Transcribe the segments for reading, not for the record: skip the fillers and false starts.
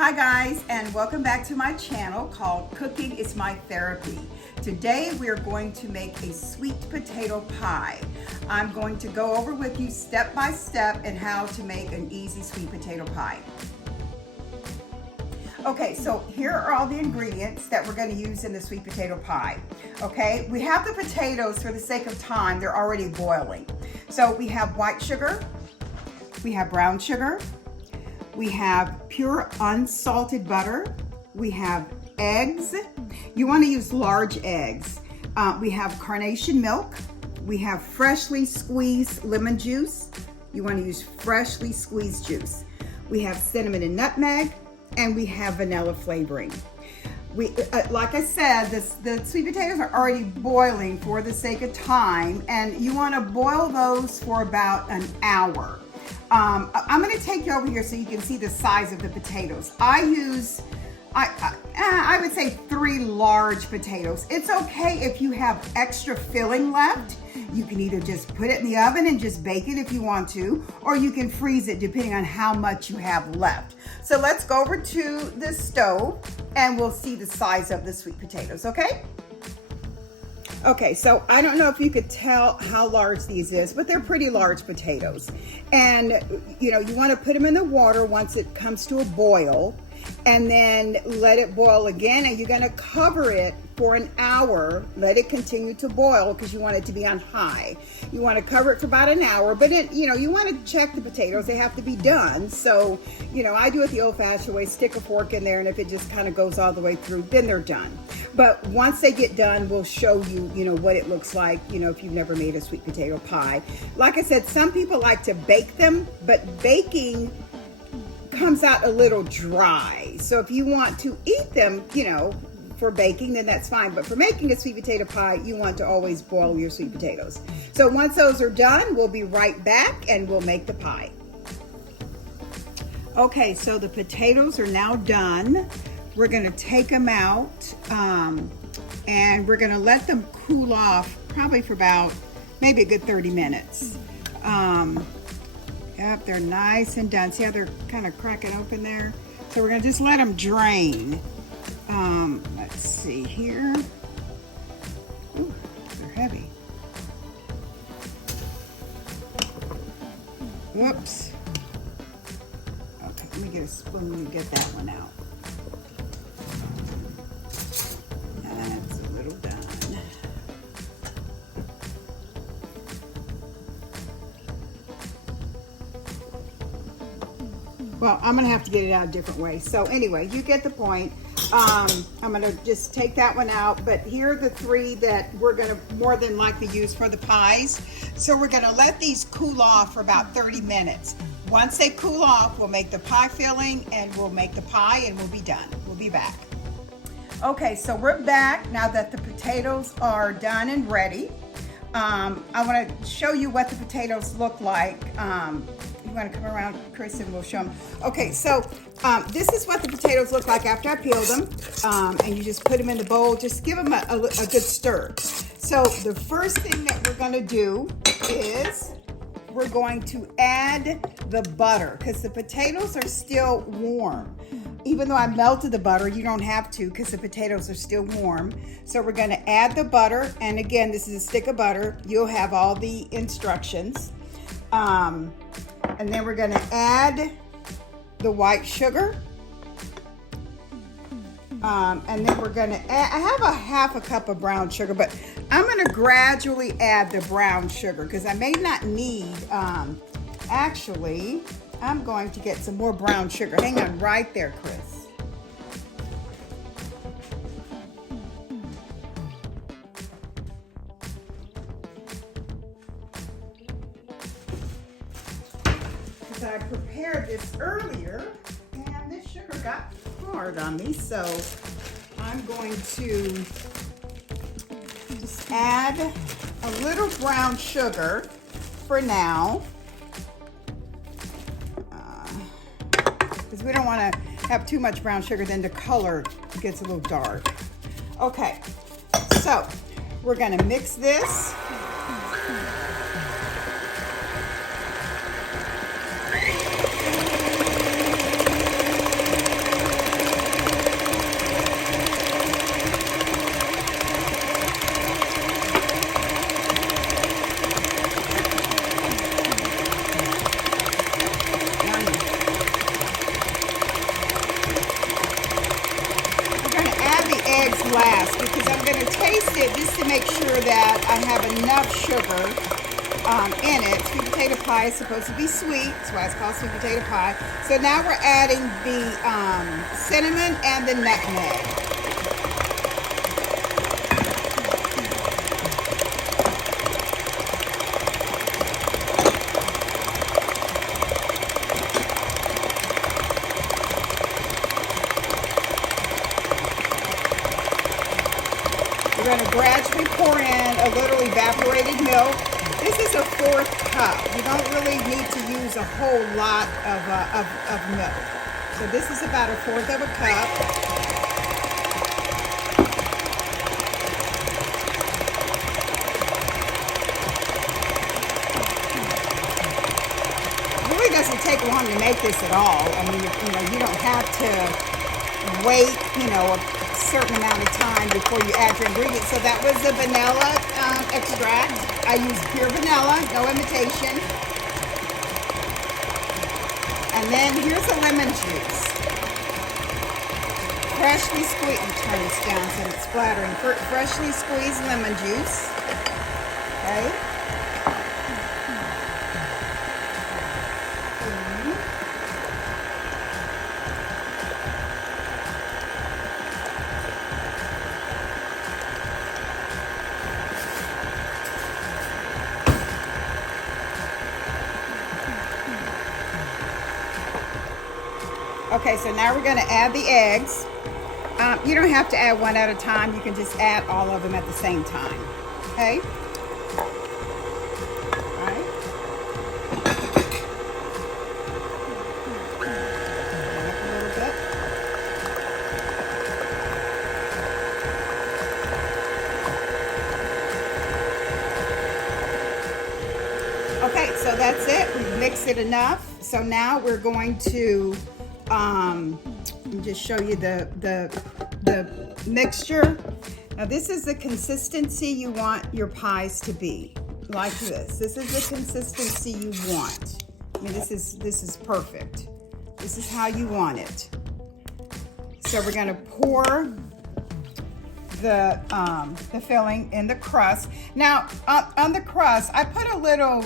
Hi guys, and welcome back to my channel called Cooking is My Therapy. Today we are going to make a sweet potato pie. I'm going to go over with you step by step and how to make an easy sweet potato pie. Okay, so here are all the ingredients that we're going to use in the sweet potato pie. Okay, we have the potatoes for the sake of time, they're already boiling. So we have white sugar, we have brown sugar, we have pure unsalted butter, we have eggs. You want to use large eggs. We have carnation milk, we have freshly squeezed lemon juice. You want to use freshly squeezed juice. We have cinnamon and nutmeg, and we have vanilla flavoring. We, like I said, the sweet potatoes are already boiling for the sake of time, and you want to boil those for about an hour. I'm going to take you over here so you can see the size of the potatoes. I use, I would say 3 large potatoes. It's okay if you have extra filling left. You can either just put it in the oven and just bake it if you want to, or you can freeze it depending on how much you have left. So let's go over to the stove and we'll see the size of the sweet potatoes, okay? Okay, so I don't know if you could tell how large these is, but they're pretty large potatoes. And you know, you want to put them in the water once it comes to a boil, and then let it boil again, and you're going to cover it for an hour. Let it continue to boil because you want it to be on high. You want to cover it for about an hour, but you know, you want to check the potatoes. They have to be done. So, you know, I do it the old-fashioned way, stick a fork in there, and if it just kind of goes all the way through, then they're done. But once they get done, we'll show you, you know, what it looks like, you know, if you've never made a sweet potato pie. Like I said, some people like to bake them, but baking comes out a little dry. So if you want to eat them, you know, for baking, then that's fine. But for making a sweet potato pie, you want to always boil your sweet potatoes. So once those are done, we'll be right back and we'll make the pie. Okay, so the potatoes are now done. We're gonna take them out and we're gonna let them cool off probably for about maybe a good 30 minutes. Yep, they're nice and done. See how they're kind of cracking open there? So we're gonna just let them drain. Let's see here. Ooh, they're heavy. Whoops. Okay, let me get a spoon and get that one out. That's a little done. Well, I'm gonna have to get it out a different way. So anyway, you get the point. I'm gonna just take that one out, but here are the 3 that we're gonna more than likely use for the pies. So we're gonna let these cool off for about 30 minutes. Once they cool off, we'll make the pie filling and we'll make the pie and we'll be done. We'll be back. Okay, so we're back now that the potatoes are done and ready. I wanna show you what the potatoes look like. You want to come around, Chris, and we'll show them. Okay, so this is what the potatoes look like after I peeled them. And you just put them in the bowl. Just give them a good stir. So the first thing that we're going to do is we're going to add the butter because the potatoes are still warm. Even though I melted the butter, you don't have to because the potatoes are still warm. So we're going to add the butter. And again, this is a stick of butter. You'll have all the instructions. And then we're going to add the white sugar. And then we're going to add, I have a half a cup of brown sugar, but I'm going to gradually add the brown sugar because I may not need, actually, I'm going to get some more brown sugar. Hang on right there, Chris. I prepared this earlier and this sugar got hard on me, so I'm going to just add a little brown sugar for now because we don't want to have too much brown sugar, then the color gets a little dark. Okay, so we're going to mix this. make sure that I have enough sugar in it. Sweet potato pie is supposed to be sweet, that's why it's called sweet potato pie. So now we're adding the cinnamon and the nutmeg. We're going to gradually pour in a little evaporated milk. This is a 1/4 cup. You don't really need to use a whole lot of milk. So this is about a 1/4 of a cup. It really doesn't take long to make this at all. I mean, you don't have to wait, a certain amount of time before you add your ingredients. So that was the vanilla extract. I use pure vanilla, no imitation. And then here's the lemon juice. Freshly squeezed, turn this down so it's splattering. Freshly squeezed lemon juice. Okay. Okay, so now we're going to add the eggs. You don't have to add one at a time. You can just add all of them at the same time. Okay? All right. A little bit. Okay, so that's it. We've mixed it enough. So now we're going to let me just show you the mixture. Now this is the consistency you want your pies to be, like this. This is the consistency you want. I mean, this is perfect. This is how you want it. So we're gonna pour the filling in the crust. Now on the crust, I put a little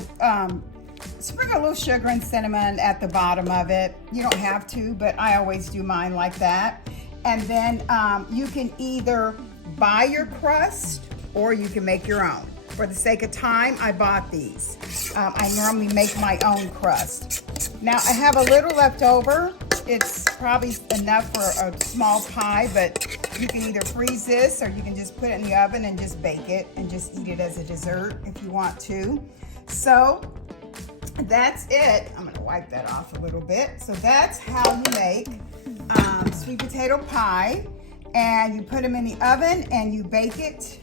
sprinkle a little sugar and cinnamon at the bottom of it. You don't have to, but I always do mine like that. And then you can either buy your crust or you can make your own. For the sake of time, I bought these. I normally make my own crust. Now I have a little left over. It's probably enough for a small pie, but you can either freeze this or you can just put it in the oven and just bake it and just eat it as a dessert if you want to. So that's it. I'm going to wipe that off a little bit. So that's how you make sweet potato pie, and you put them in the oven and you bake it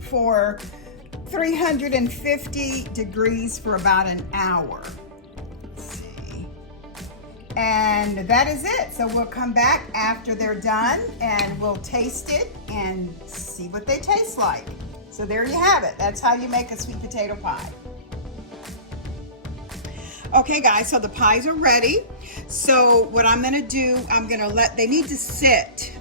for 350 degrees for about an hour. Let's see. And that is it. So we'll come back after they're done and we'll taste it and see what they taste like. So there you have it. That's how you make a sweet potato pie. Okay guys, so the pies are ready. So what I'm gonna do, they need to sit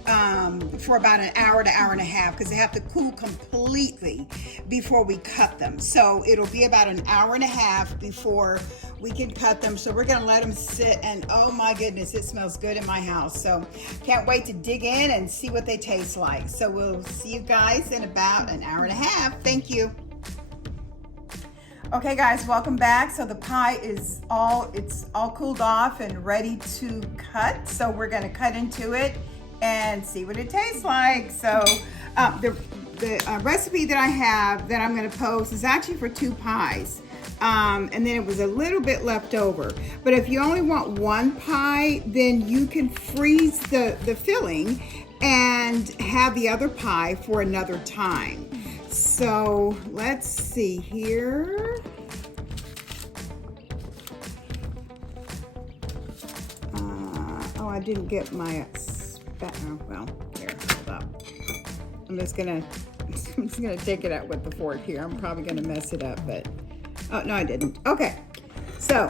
for about an hour to hour and a half because they have to cool completely before we cut them. So it'll be about an hour and a half before we can cut them. So we're gonna let them sit, and oh my goodness, it smells good in my house. So can't wait to dig in and see what they taste like. So we'll see you guys in about an hour and a half. Thank you. Okay guys, welcome back. So the pie is all cooled off and ready to cut. So we're gonna cut into it and see what it tastes like. So the recipe that I have that I'm gonna post is actually for 2 pies. And then it was a little bit left over. But if you only want 1 pie, then you can freeze the filling and have the other pie for another time. So let's see here. I didn't get my well, here, hold up. I'm just gonna take it out with the fork here. I'm probably gonna mess it up, but oh no, I didn't. Okay, so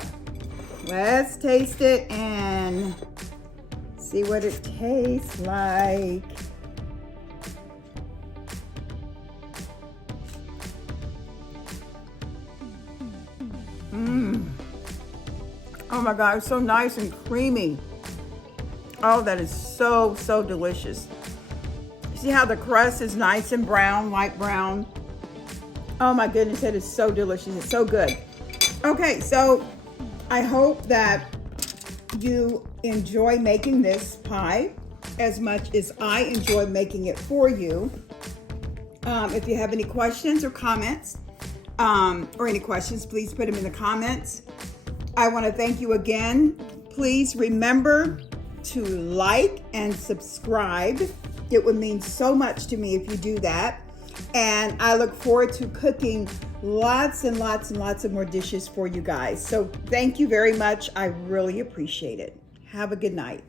let's taste it and see what it tastes like. Oh my God, it's so nice and creamy. Oh, that is so, so delicious. See how the crust is nice and brown, light brown? Oh my goodness, that is so delicious. It's so good. Okay, so I hope that you enjoy making this pie as much as I enjoy making it for you. If you have any questions or comments, please put them in the comments. I want to thank you again. Please remember to like and subscribe. It would mean so much to me if you do that. And I look forward to cooking lots and lots and lots of more dishes for you guys. So thank you very much. I really appreciate it. Have a good night.